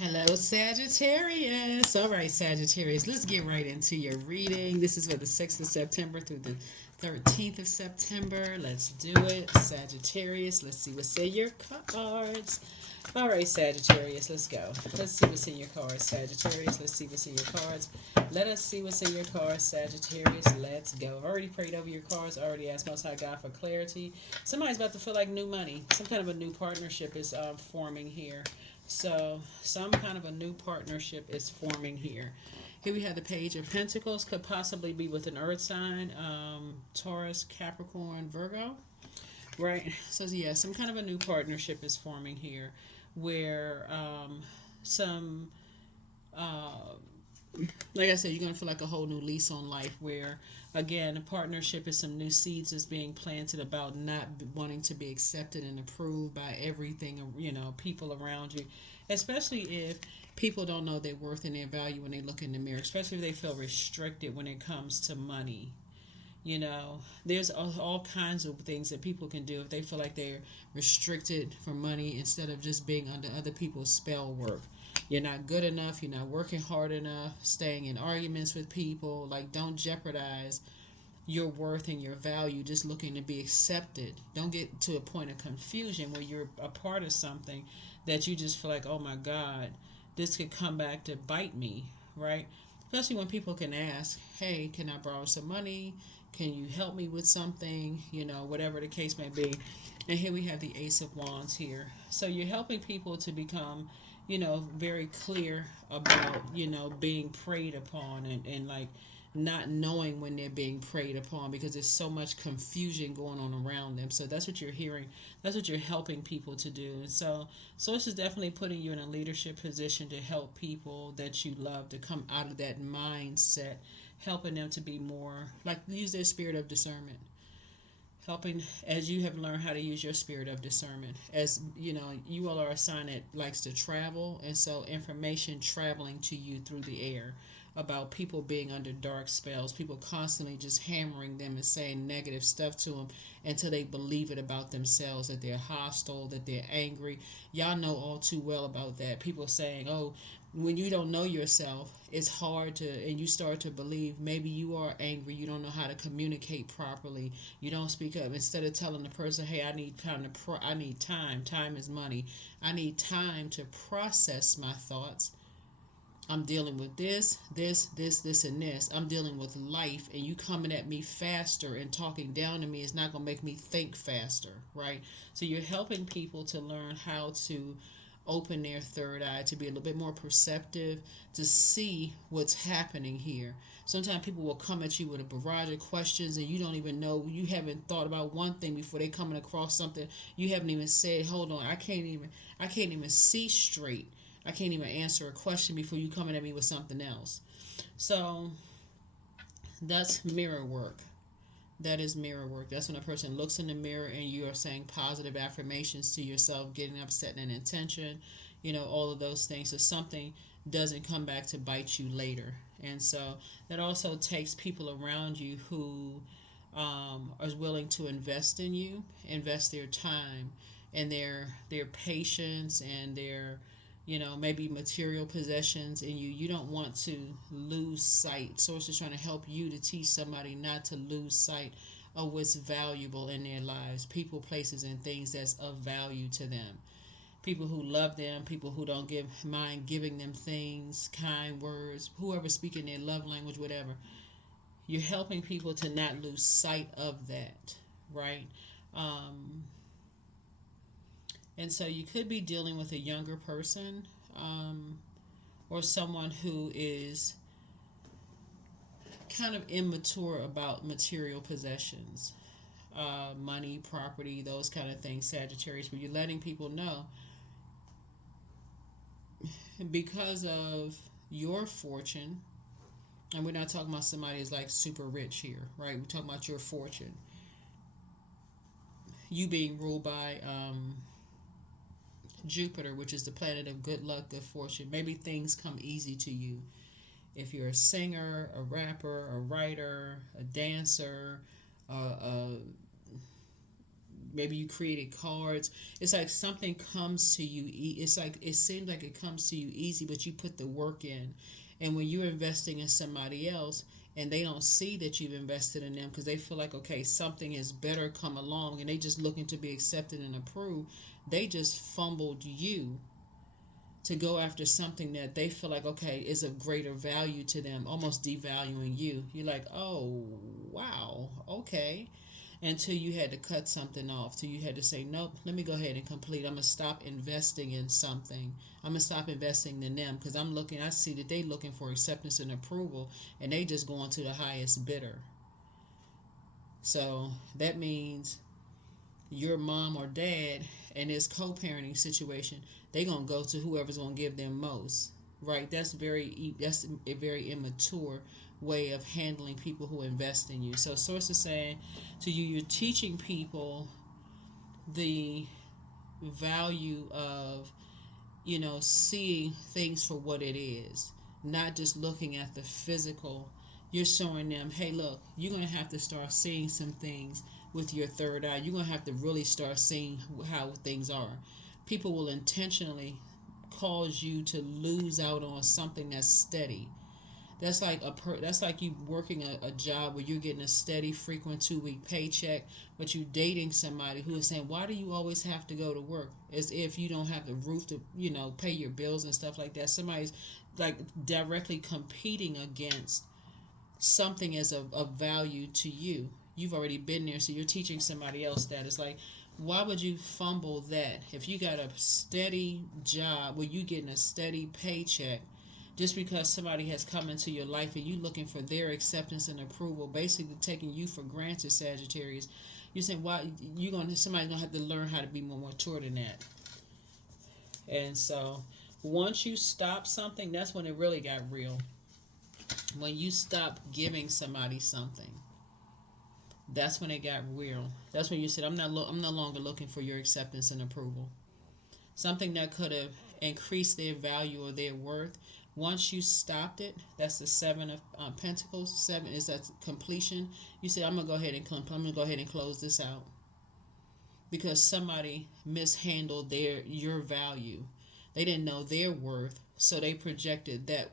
Hello, Sagittarius. All right, Sagittarius, let's get right into your reading. This is for the 6th of September through the 13th of September. Let's do it, Sagittarius. Let's see what's in your cards. All right, Sagittarius, let's go. Let's see what's in your cards, Sagittarius. Let's see what's in your cards. Let us see what's in your cards, Sagittarius. Let's go. I've already prayed over your cards. I already asked Most High God for clarity. Somebody's about to feel like new money. Some kind of a new partnership is forming here. So, some kind of a new partnership is forming here. Here we have the Page of Pentacles. Could possibly be with an earth sign, Taurus, Capricorn, Virgo. Right. So, yeah, some kind of a new partnership is forming here where some, uh, like I said, you're going to feel like a whole new lease on life where, again, a partnership is some new seeds is being planted about not wanting to be accepted and approved by everything, people around you, especially if people don't know their worth and their value when they look in the mirror, especially if they feel restricted when it comes to money. There's all kinds of things that people can do if they feel like they're restricted for money instead of just being under other people's spell work. You're not good enough, you're not working hard enough, staying in arguments with people. Like, don't jeopardize your worth and your value just looking to be accepted. Don't get to a point of confusion where you're a part of something that you just feel like, oh my God, this could come back to bite me, right? Especially when people can ask, hey, can I borrow some money? Can you help me with something? Whatever the case may be. And here we have the Ace of Wands here. So you're helping people to become, very clear about, being preyed upon and like not knowing when they're being preyed upon because there's so much confusion going on around them. So that's what you're hearing. That's what you're helping people to do. And so Source is definitely putting you in a leadership position to help people that you love to come out of that mindset, helping them to be more like use their spirit of discernment, helping as you have learned how to use your spirit of discernment. As you all are a sign that likes to travel, and so information traveling to you through the air about people being under dark spells, people constantly just hammering them and saying negative stuff to them until they believe it about themselves, that they're hostile, that they're angry. Y'all know all too well about that. People saying, oh, when you don't know yourself, it's hard to, and you start to believe maybe you are angry, you don't know how to communicate properly, you don't speak up. Instead of telling the person, hey, I need I need time. Time is money. I need time to process my thoughts. I'm dealing with this, and this. I'm dealing with life, and you coming at me faster and talking down to me is not going to make me think faster, right? So you're helping people to learn how to open their third eye, to be a little bit more perceptive, to see what's happening here. Sometimes people will come at you with a barrage of questions and you don't even know, you haven't thought about one thing before they coming across something you haven't even said, hold on, I can't even see straight. I can't even answer a question before you coming at me with something else. So that's mirror work. That is mirror work. That's when a person looks in the mirror and you are saying positive affirmations to yourself, getting up, setting an intention, all of those things. So something doesn't come back to bite you later. And so that also takes people around you who are willing to invest in you, invest their time and their patience and their maybe material possessions in you. You don't want to lose sight. Source is trying to help you to teach somebody not to lose sight of what's valuable in their lives. People, places, and things that's of value to them. People who love them, people who don't mind giving them things, kind words, whoever speaking their love language, whatever. You're helping people to not lose sight of that, right? Um, and so you could be dealing with a younger person, um, or someone who is kind of immature about material possessions, money, property, those kind of things, Sagittarius, but you're letting people know because of your fortune, and we're not talking about somebody who's like super rich here, right? We're talking about your fortune. You being ruled by Jupiter, which is the planet of good luck, good fortune. Maybe things come easy to you. If you're a singer, a rapper, a writer, a dancer, a maybe you created cards. It's like something comes to you. It's like it seems like it comes to you easy, but you put the work in. And when you're investing in somebody else and they don't see that you've invested in them because they feel like, okay, something has better come along and they just looking to be accepted and approved, they just fumbled you to go after something that they feel like, okay, is of greater value to them, almost devaluing you. You're like, oh, wow, okay. Until you had to cut something off, till you had to say, nope, let me go ahead and complete. I'm going to stop investing in something. I'm going to stop investing in them because I see that they looking for acceptance and approval and they just going to the highest bidder. So that means your mom or dad in this co-parenting situation, they gonna go to whoever's gonna give them most, right? That's a very immature way of handling people who invest in you. So source is saying to you, you're teaching people the value of, seeing things for what it is, not just looking at the physical. You're showing them, hey, look, you're going to have to start seeing some things with your third eye. You're going to have to really start seeing how things are. People will intentionally cause you to lose out on something that's steady. That's like you working a job where you're getting a steady, frequent 2-week paycheck, but you dating somebody who is saying, "Why do you always have to go to work?" As if you don't have the roof to, pay your bills and stuff like that. Somebody's like directly competing against something as of value to you. You've already been there, so you're teaching somebody else that. It's like, why would you fumble that if you got a steady job where you getting a steady paycheck? Just because somebody has come into your life and you looking for their acceptance and approval, basically taking you for granted, Sagittarius. You're saying, why somebody's gonna have to learn how to be more mature than that. And so once you stop something, that's when it really got real. When you stop giving somebody something, that's when it got real. That's when you said, I'm no longer looking for your acceptance and approval. Something that could have increased their value or their worth. Once you stopped it, that's the 7 of Pentacles. 7 is that completion. You said, I'm gonna go ahead and close this out because somebody mishandled your value. They didn't know their worth, so they projected that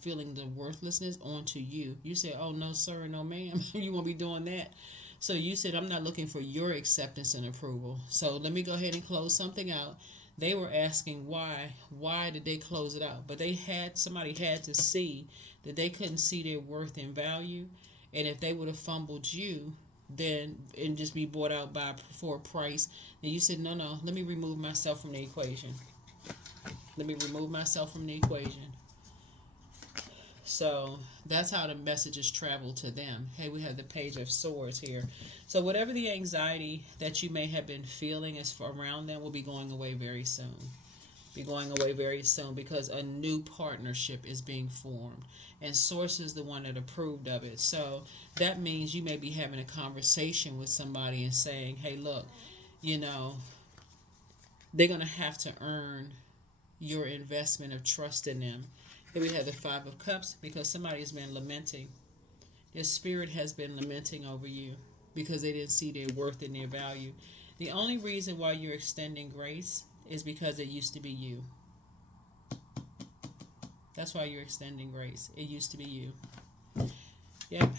feeling the worthlessness onto you. You said, oh, no, sir, no, ma'am. You won't be doing that. So you said, I'm not looking for your acceptance and approval. So let me go ahead and close something out. They were asking why. Why did they close it out? But somebody had to see that they couldn't see their worth and value. And if they would have fumbled you, then and just be bought out for a price, then you said, no, let me remove myself from the equation. Let me remove myself from the equation. So that's how the messages travel to them. Hey, we have the Page of Swords here. So whatever the anxiety that you may have been feeling around them will be going away very soon. Because a new partnership is being formed. And Source is the one that approved of it. So that means you may be having a conversation with somebody and saying, hey, look, they're going to have to earn your investment of trust in them. Here we have the 5 of Cups because somebody has been lamenting. Their spirit has been lamenting over you because they didn't see their worth and their value. The only reason why you're extending grace is because it used to be you. That's why you're extending grace. It used to be you. Yep.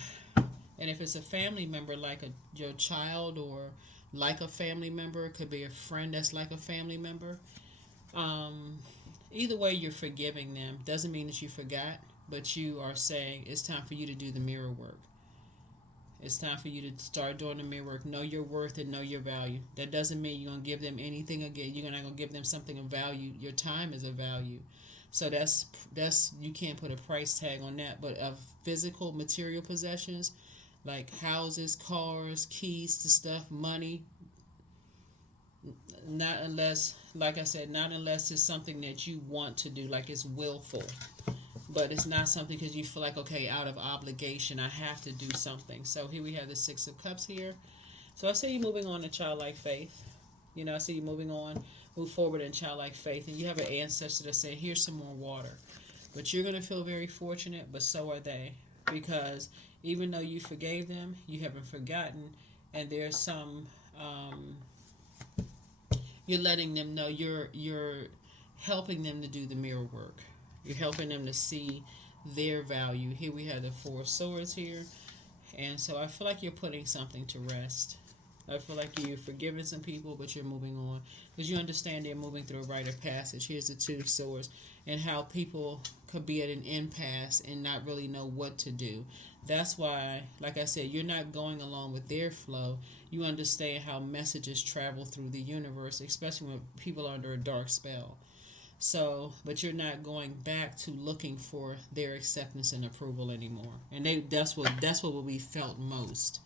And if it's a family member like your child or like a family member, it could be a friend that's like a family member. Either way, you're forgiving them. Doesn't mean that you forgot, but you are saying it's time for you to do the mirror work. It's time for you to start doing the mirror work. Know your worth and know your value. That doesn't mean you're going to give them anything again. You're not going to give them something of value. Your time is a value. So that's you can't put a price tag on that. But of physical material possessions, like houses, cars, keys to stuff, money, not unless, like I said, not unless it's something that you want to do, like it's willful. But it's not something because you feel like, okay, out of obligation, I have to do something. So here we have the 6 of Cups here. So I see you moving on to childlike faith. I see you moving on, move forward in childlike faith. And you have an ancestor that said, here's some more water. But you're going to feel very fortunate, but so are they. Because even though you forgave them, you haven't forgotten. And there's some You're letting them know you're helping them to do the mirror work. You're helping them to see their value. Here we have the Four of Swords here. And so I feel like you're putting something to rest. I feel like you're forgiving some people, but you're moving on. Because you understand they're moving through a rite of passage. Here's the Two of Swords. And how people could be at an impasse and not really know what to do. That's why, like I said, you're not going along with their flow. You understand how messages travel through the universe, especially when people are under a dark spell. So, but you're not going back to looking for their acceptance and approval anymore. And that's what will be felt most,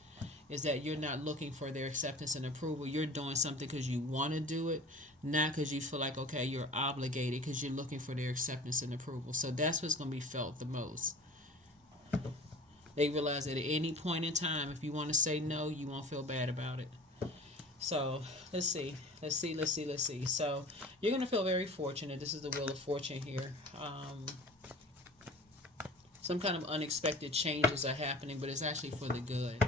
is that you're not looking for their acceptance and approval. You're doing something because you want to do it, not because you feel like, okay, you're obligated, because you're looking for their acceptance and approval. So that's what's going to be felt the most. They realize that at any point in time, if you want to say no, you won't feel bad about it. So let's see. So you're going to feel very fortunate. This is the Wheel of Fortune here. Some kind of unexpected changes are happening, but it's actually for the good.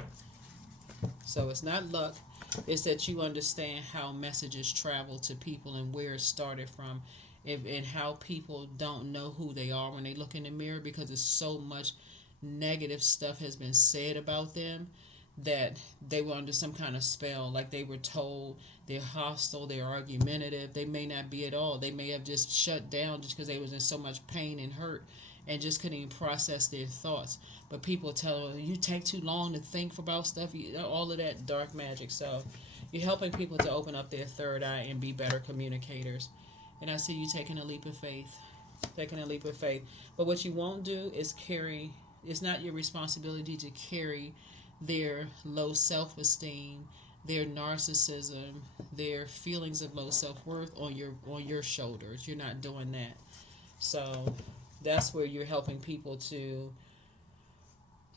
So it's not luck. It's that you understand how messages travel to people and where it started from, and how people don't know who they are when they look in the mirror, because there's so much negative stuff has been said about them that they were under some kind of spell. Like they were told they're hostile, they're argumentative. They may not be at all. They may have just shut down just because they was in so much pain and hurt and just couldn't even process their thoughts. But people tell them, you take too long to think about stuff, all of that dark magic. So you're helping people to open up their third eye and be better communicators. And I see you taking a leap of faith. But what you won't do is carry, it's not your responsibility to carry their low self-esteem, their narcissism, their feelings of low self-worth on your shoulders. You're not doing that. So that's where you're helping people to,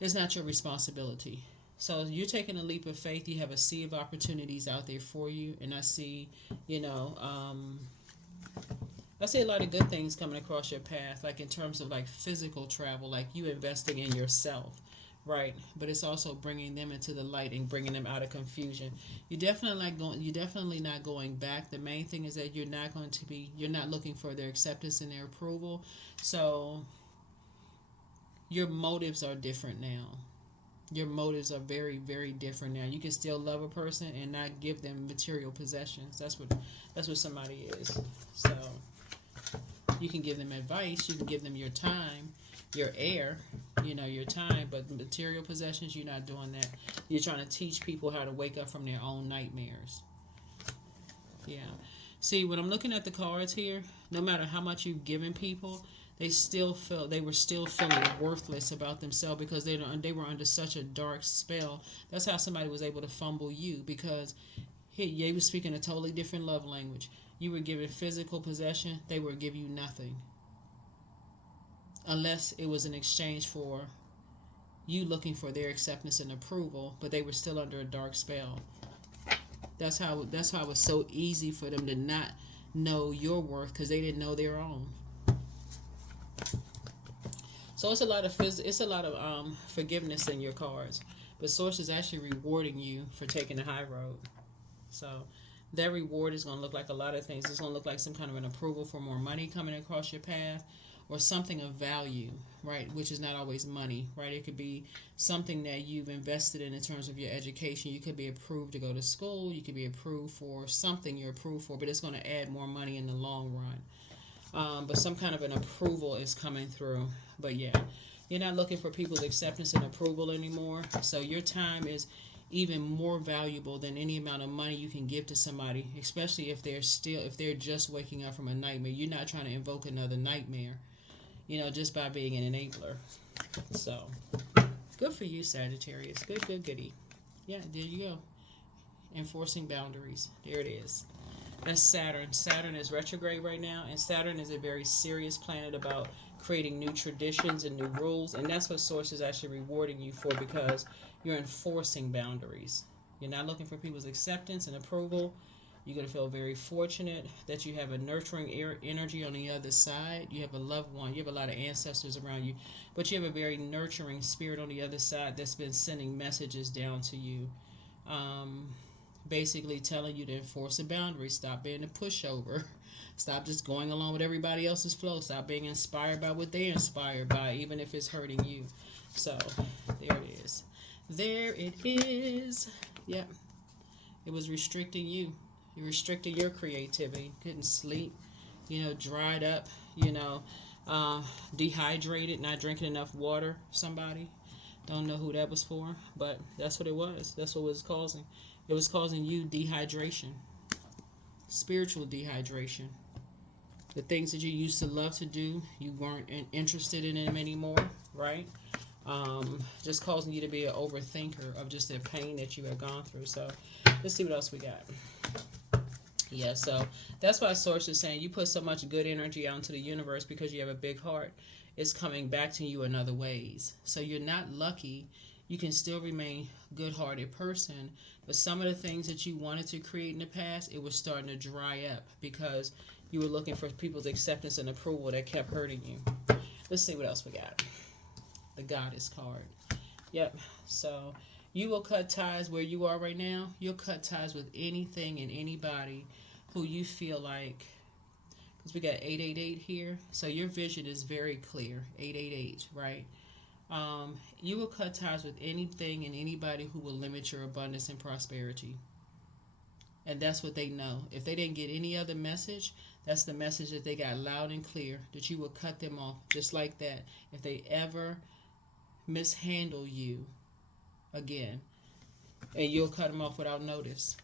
it's not your responsibility. So you're taking a leap of faith. You have a sea of opportunities out there for you. And I see, I see a lot of good things coming across your path, like in terms of like physical travel, like you investing in yourself. Right, but it's also bringing them into the light and bringing them out of confusion. You're definitely not going back. The main thing is that you're not looking for their acceptance and their approval. So your motives are different now. Your motives are very, very different now. You can still love a person and not give them material possessions. That's what somebody is. So you can give them advice. You can give them your time, your air, your time, but material possessions, you're not doing that. You're trying to teach people how to wake up from their own nightmares. Yeah. See, when I'm looking at the cards here, no matter how much you've given people, they were still feeling worthless about themselves because they were under such a dark spell. That's how somebody was able to fumble you, because they were speaking a totally different love language. You were given physical possession, they were giving you nothing. Unless it was in exchange for you looking for their acceptance and approval, but they were still under a dark spell. That's how it was so easy for them to not know your worth, because they didn't know their own. So it's a lot of forgiveness in your cards, but Source is actually rewarding you for taking the high road. So that reward is going to look like a lot of things. It's going to look like some kind of an approval for more money coming across your path, or something of value, right? Which is not always money, right? It could be something that you've invested in terms of your education. You could be approved to go to school. You could be approved for something you're approved for, but it's going to add more money in the long run. But some kind of an approval is coming through. But yeah, you're not looking for people's acceptance and approval anymore. So your time is even more valuable than any amount of money you can give to somebody, especially if they're just waking up from a nightmare. You're not trying to invoke another nightmare, just by being an enabler. So, good for you, Sagittarius. Good, goody. Yeah, there you go. Enforcing boundaries. There it is. That's Saturn. Saturn is retrograde right now, and Saturn is a very serious planet about creating new traditions and new rules, and that's what Source is actually rewarding you for, because you're enforcing boundaries. You're not looking for people's acceptance and approval. You're going to feel very fortunate that you have a nurturing energy on the other side. You have a loved one. You have a lot of ancestors around you. But you have a very nurturing spirit on the other side that's been sending messages down to you. basically telling you to enforce a boundary. Stop being a pushover. Stop just going along with everybody else's flow. Stop being inspired by what they're inspired by, even if it's hurting you. So, there it is. There it is. Yep. It was restricting you. You're restricting your creativity. Couldn't sleep. Dried up. Dehydrated, not drinking enough water. Somebody. Don't know who that was for, but that's what it was. That's what it was causing. It was causing you dehydration. Spiritual dehydration. The things that you used to love to do, you weren't interested in them anymore, right? Just causing you to be an overthinker of just the pain that you have gone through. So let's see what else we got. Yeah, so that's why Source is saying you put so much good energy out into the universe because you have a big heart. It's coming back to you in other ways. So you're not lucky. You can still remain a good-hearted person, but some of the things that you wanted to create in the past, it was starting to dry up because you were looking for people's acceptance and approval that kept hurting you. Let's see what else we got. The Goddess card. Yep. So you will cut ties where you are right now. You'll cut ties with anything and anybody who you feel like, because we got 888 here. So your vision is very clear. 888, right? You will cut ties with anything and anybody who will limit your abundance and prosperity. And that's what they know. If they didn't get any other message, that's the message that they got loud and clear, that you will cut them off just like that. If they ever mishandle you again, and you'll cut them off without notice.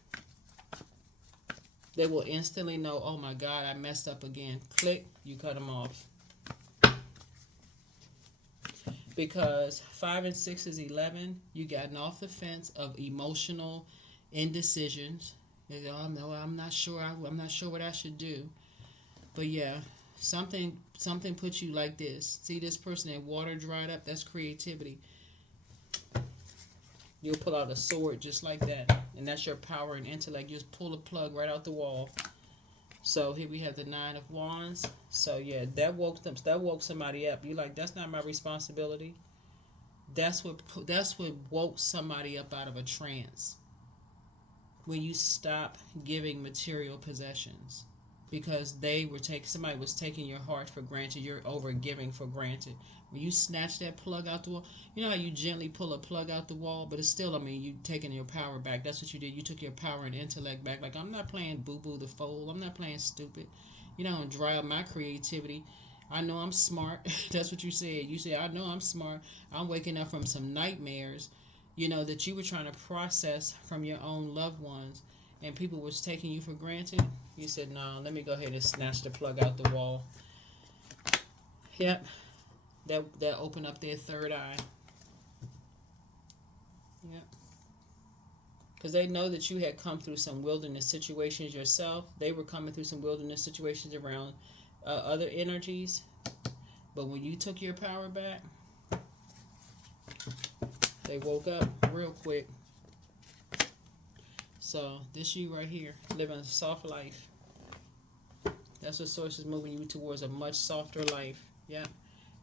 They will instantly know, oh my God, I messed up again. Click, you cut them off. Because 5 and 6 is 11. You gotten off the fence of emotional indecisions. I'm not sure. I'm not sure what I should do. But yeah, something puts you like this. See this person that water dried up? That's creativity. You'll pull out a sword just like that, and that's your power and intellect. You just pull a plug right out the wall. So here we have the 9 of Wands. So yeah, that woke somebody up. You like, that's not my responsibility. That's what woke somebody up out of a trance. When you stop giving material possessions, because somebody was taking your heart for granted. You're over giving for granted. When you snatch that plug out the wall, you know how you gently pull a plug out the wall, but it's still, you taking your power back. That's what you did. You took your power and intellect back. Like, I'm not playing boo-boo the fool. I'm not playing stupid. And dry up my creativity. I know I'm smart. That's what you said. You said, I know I'm smart. I'm waking up from some nightmares, that you were trying to process from your own loved ones, and people was taking you for granted. You said, no, let me go ahead and snatch the plug out the wall. Yep. That opened up their third eye. Yep. Because they know that you had come through some wilderness situations yourself. They were coming through some wilderness situations around other energies. But when you took your power back, they woke up real quick. So this you right here, living a soft life. That's what Source is moving you towards, a much softer life. Yeah.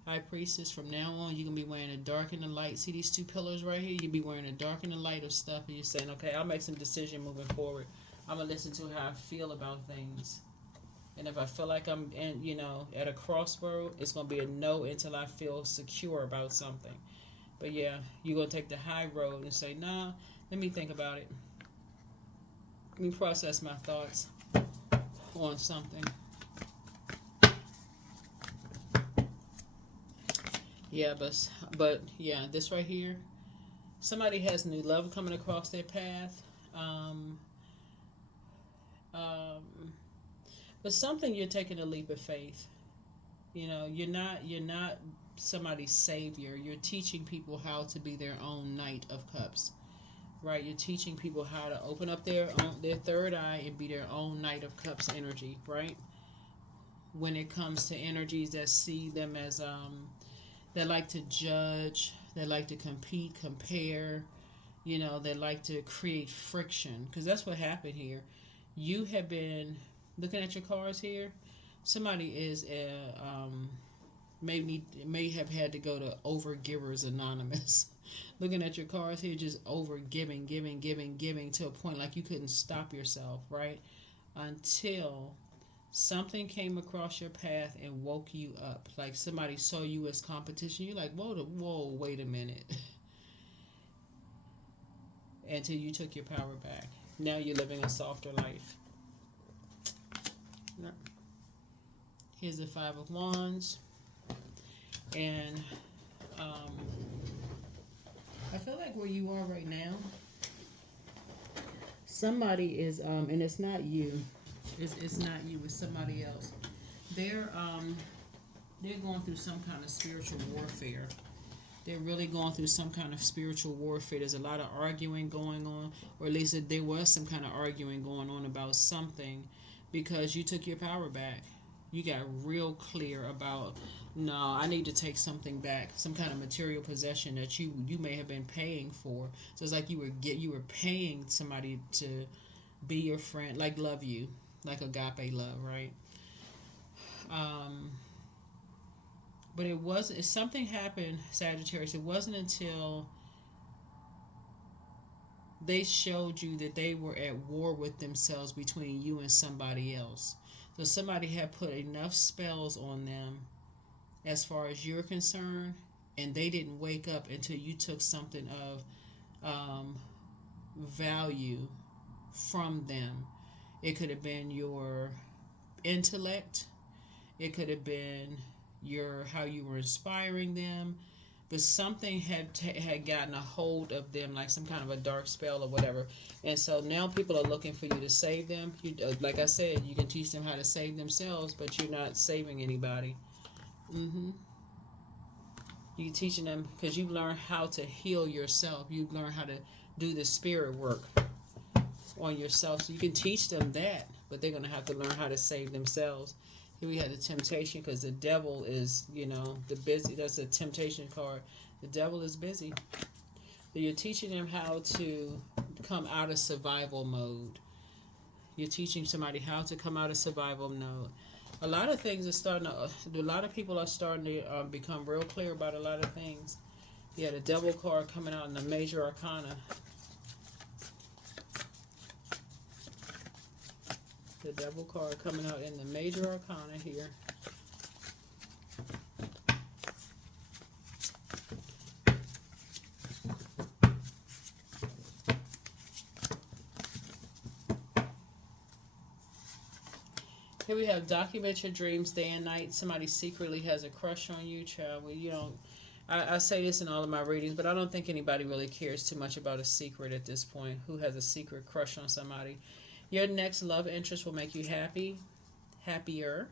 High Priestess, from now on, you're going to be wearing a dark and the light. See these two pillars right here? You'll be wearing a dark and the light of stuff. And you're saying, okay, I'll make some decision moving forward. I'm going to listen to how I feel about things. And if I feel like I'm at a crossroad, it's going to be a no until I feel secure about something. But yeah, you're going to take the high road and say, nah, let me think about it. Let me process my thoughts on something. Yeah, but yeah, this right here, somebody has new love coming across their path. But something, you're taking a leap of faith. You're not somebody's savior. You're teaching people how to be their own Knight of Cups. Right? You're teaching people how to open up their third eye and be their own Knight of Cups energy, right? When it comes to energies that see them as that like to judge, that like to compete, compare, that like to create friction. Because that's what happened here. You have been looking at your cards here. Somebody is may have had to go to Overgivers Anonymous. Looking at your cards here, just over giving to a point like you couldn't stop yourself, right? Until something came across your path and woke you up. Like somebody saw you as competition. You're like, whoa, wait a minute. Until you took your power back. Now you're living a softer life. Here's the Five of Wands. And I feel like where you are right now, somebody is, and it's not you. It's not you. It's somebody else. They're going through some kind of spiritual warfare. They're really going through some kind of spiritual warfare. There's a lot of arguing going on, or at least there was some kind of arguing going on about something, because you took your power back. You got real clear about, no, I need to take something back, some kind of material possession that you may have been paying for. So it's like you were paying somebody to be your friend, like love you, like agape love, right? But it wasn't, if something happened, Sagittarius, it wasn't until they showed you that they were at war with themselves between you and somebody else. So somebody had put enough spells on them as far as you're concerned, and they didn't wake up until you took something of value from them. It could have been your intellect. It could have been how you were inspiring them, but something had gotten a hold of them, like some kind of a dark spell or whatever. And so now people are looking for you to save them. Like I said, you can teach them how to save themselves, but you're not saving anybody. You're teaching them because you learn how to heal yourself. You learn how to do the spirit work on yourself. So you can teach them that, but they're going to have to learn how to save themselves. Here we had the temptation, because the devil is, the busy. That's a temptation card. The devil is busy. So you're teaching them how to come out of survival mode. You're teaching somebody how to come out of survival mode. A lot of things are starting to, a lot of people are starting to become real clear about a lot of things. You had a devil card coming out in the major arcana. The devil card coming out in the major arcana here. Here we have document your dreams day and night. Somebody secretly has a crush on you, child. Well, you don't. I say this in all of my readings, but I don't think anybody really cares too much about a secret at this point. Who has a secret crush on somebody? Your next love interest will make you happier.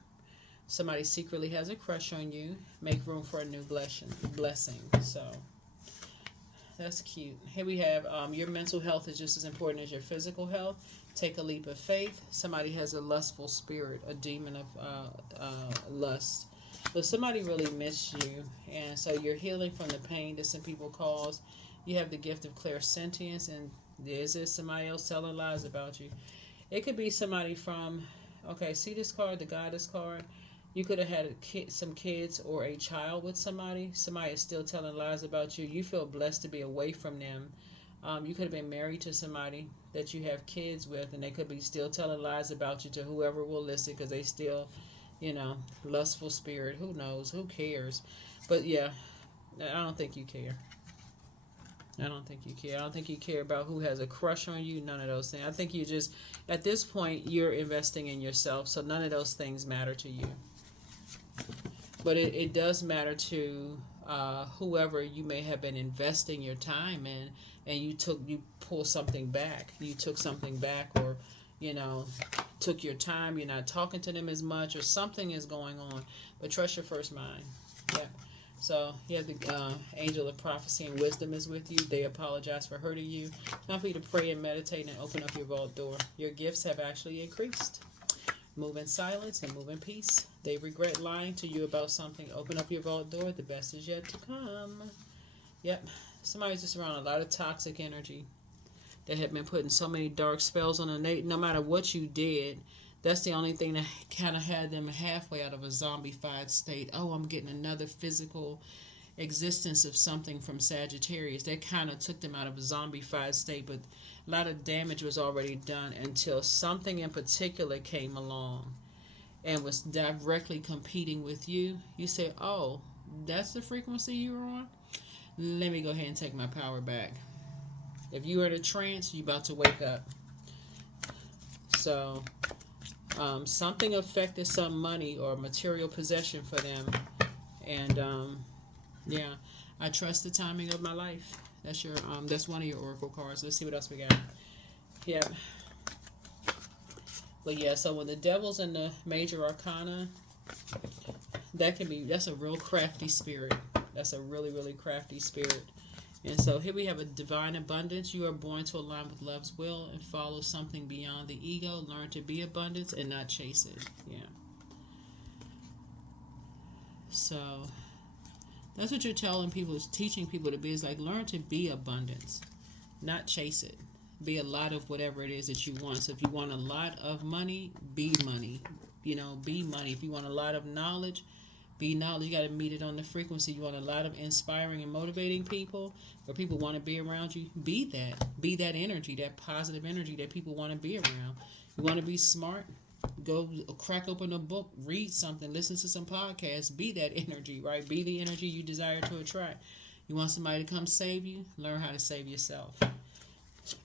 Somebody secretly has a crush on you. Make room for a new blessing. So that's cute. Here we have your mental health is just as important as your physical health. Take a leap of faith. Somebody has a lustful spirit, a demon of lust. So somebody really missed you, and so you're healing from the pain that some people cause. You have the gift of clairsentience, and is there somebody else telling lies about you? It could be somebody from, okay, see this card, the goddess card? You could have had some kids or a child with somebody. Somebody is still telling lies about you. You feel blessed to be away from them. You could have been married to somebody that you have kids with, and they could be still telling lies about you to whoever will listen, because they still, lustful spirit. Who knows? Who cares? But yeah, I don't think you care. I don't think you care. I don't think you care about who has a crush on you. None of those things. I think you just, at this point, you're investing in yourself. So none of those things matter to you. But it does matter to whoever you may have been investing your time in, and you pull something back. You took something back, or, took your time. You're not talking to them as much, or something is going on. But trust your first mind. Yeah. So you have the angel of prophecy and wisdom is with you. They apologize for hurting you. Time for you to pray and meditate and open up your vault door. Your gifts have actually increased. Move in silence and move in peace. They regret lying to you about something. Open up your vault door. The best is yet to come. Yep. Somebody's just around a lot of toxic energy that have been putting so many dark spells on them. No matter what you did, that's the only thing that kind of had them halfway out of a zombified state. Oh, I'm getting another physical existence of something from Sagittarius that kind of took them out of a zombified state, but a lot of damage was already done until something in particular came along and was directly competing with you. You say, oh, that's the frequency you were on? Let me go ahead and take my power back. If you are in a trance, you're about to wake up. So something affected some money or material possession for them. And yeah, I trust the timing of my life. That's your that's one of your oracle cards. Let's see what else we got. Yeah. But yeah, so when the devil's in the major arcana, that's a real crafty spirit. That's a really, really crafty spirit. And so here we have a divine abundance. You are born to align with love's will and follow something beyond the ego. Learn to be abundance and not chase it. Yeah. So that's what you're telling people, teaching people to be, is like, learn to be abundance, not chase it. Be a lot of whatever it is that you want. So if you want a lot of money, be money. Be money. If you want a lot of knowledge, be knowledge. You got to meet it on the frequency. You want a lot of inspiring and motivating people, where people want to be around you. Be that. Be that energy, that positive energy that people want to be around. You want to be smart? Go crack open a book, read something, listen to some podcasts. Be that energy, right? Be the energy you desire to attract. You want somebody to come save you? Learn how to save yourself.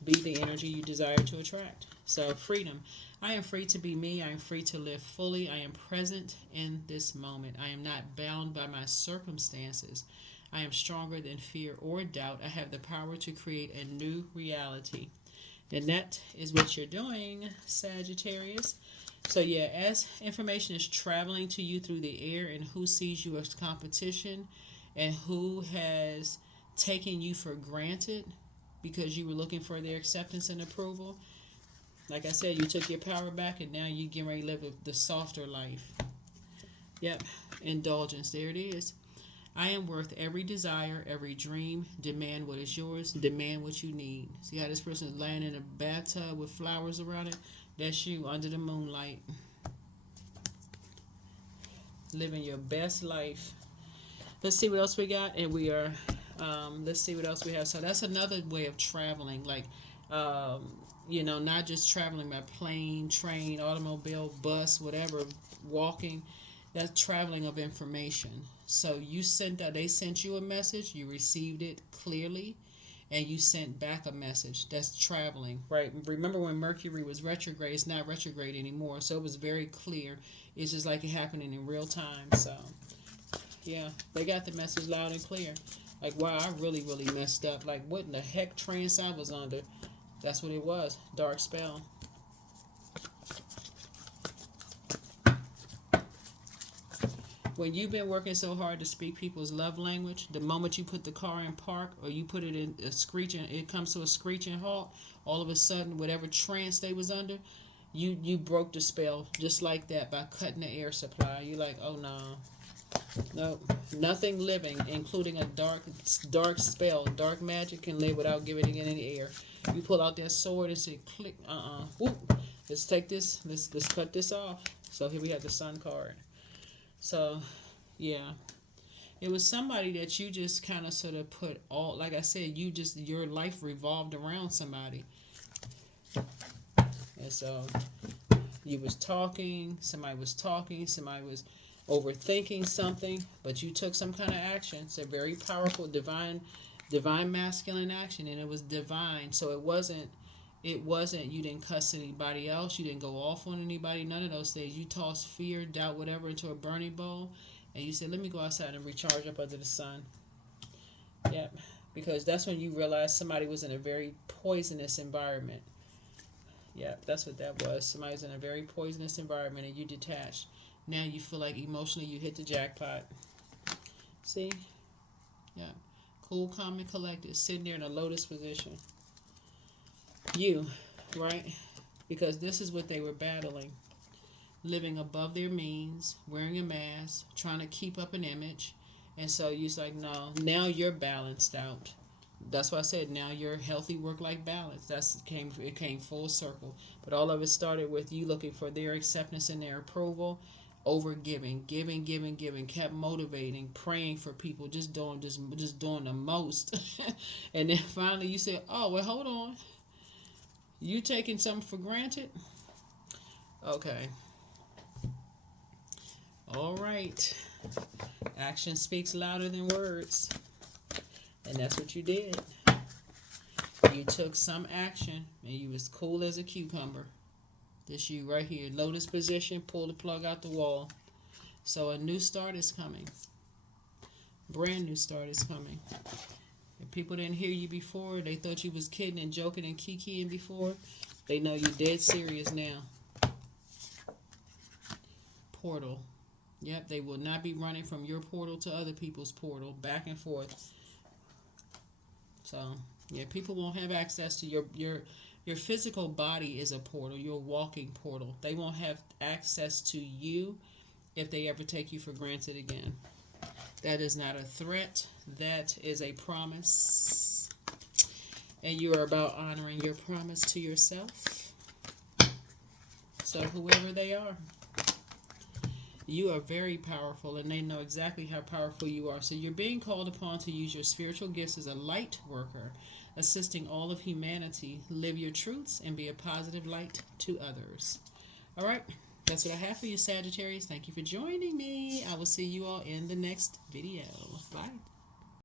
Be the energy you desire to attract. So freedom. I am free to be me. I am free to live fully. I am present in this moment. I am not bound by my circumstances. I am stronger than fear or doubt. I have the power to create a new reality. And that is what you're doing, Sagittarius. So yeah, as information is traveling to you through the air, and who sees you as competition and who has taken you for granted because you were looking for their acceptance and approval. Like I said, you took your power back, and now you get ready to live the softer life. Yep, indulgence. There it is. I am worth every desire, every dream. Demand what is yours. Demand what you need. See how this person is laying in a bathtub with flowers around it? That's you under the moonlight. Living your best life. Let's see what else we got. And we are, let's see what else we have. So that's another way of traveling. Like, not just traveling by plane, train, automobile, bus, whatever, walking. That's traveling of information. So they sent you a message, you received it clearly, and you sent back a message. That's traveling, right? Remember when Mercury was retrograde? It's not retrograde anymore, so it was very clear. It's just like it happening in real time. So yeah, they got the message loud and clear. Like, wow, I really, really messed up. Like, what in the heck trance I was under? That's what it was. Dark spell. When you've been working so hard to speak people's love language, the moment you put the car in park, or you put it in a screeching, it comes to a screeching halt, all of a sudden, whatever trance they was under, you broke the spell just like that by cutting the air supply. You're like, oh no, nothing living, including a dark spell, dark magic, can live without giving it any air. You pull out that sword and say, click, whoop, let's take this, let's cut this off. So here we have the Sun card. So, yeah, it was somebody that you just kind of sort of put all, like I said, your life revolved around somebody. And so you was talking, somebody was overthinking something, but you took some kind of action. It's a very powerful, divine masculine action, and it was divine. So it wasn't you didn't cuss anybody else, you didn't go off on anybody, none of those things. You tossed fear, doubt, whatever into a burning bowl, and you said, let me go outside and recharge up under the sun. Yep, because that's when you realized somebody was in a very poisonous environment. Yep, that's what that was. Somebody's in a very poisonous environment, and you detached. Now you feel like emotionally you hit the jackpot. See? Yeah. Cool, calm, and collected, sitting there in a lotus position. You, right? Because this is what they were battling. Living above their means, wearing a mask, trying to keep up an image. And so you're like, no, now you're balanced out. That's why I said now you're healthy work-life balance. It came full circle. But all of it started with you looking for their acceptance and their approval. over giving, kept motivating, praying for people, just doing the most. And then finally you said, oh well, hold on, you taking something for granted? Okay. All right. Action speaks louder than words. And that's what you did. You took some action and you was cool as a cucumber. This you right here, lotus position, pull the plug out the wall. So a new start is coming. Brand new start is coming. If people didn't hear you before, they thought you was kidding and joking and kikiing before, they know you dead serious now. Portal. Yep, they will not be running from your portal to other people's portal, back and forth. So, yeah, people won't have access to your physical body is a portal, your walking portal. They won't have access to you if they ever take you for granted again. That is not a threat. That is a promise. And you are about honoring your promise to yourself. So whoever they are, you are very powerful, and they know exactly how powerful you are. So you're being called upon to use your spiritual gifts as a light worker, assisting all of humanity. Live your truths and be a positive light to others. All right, that's what I have for you, Sagittarius. Thank you for joining me. I will see you all in the next video. Bye.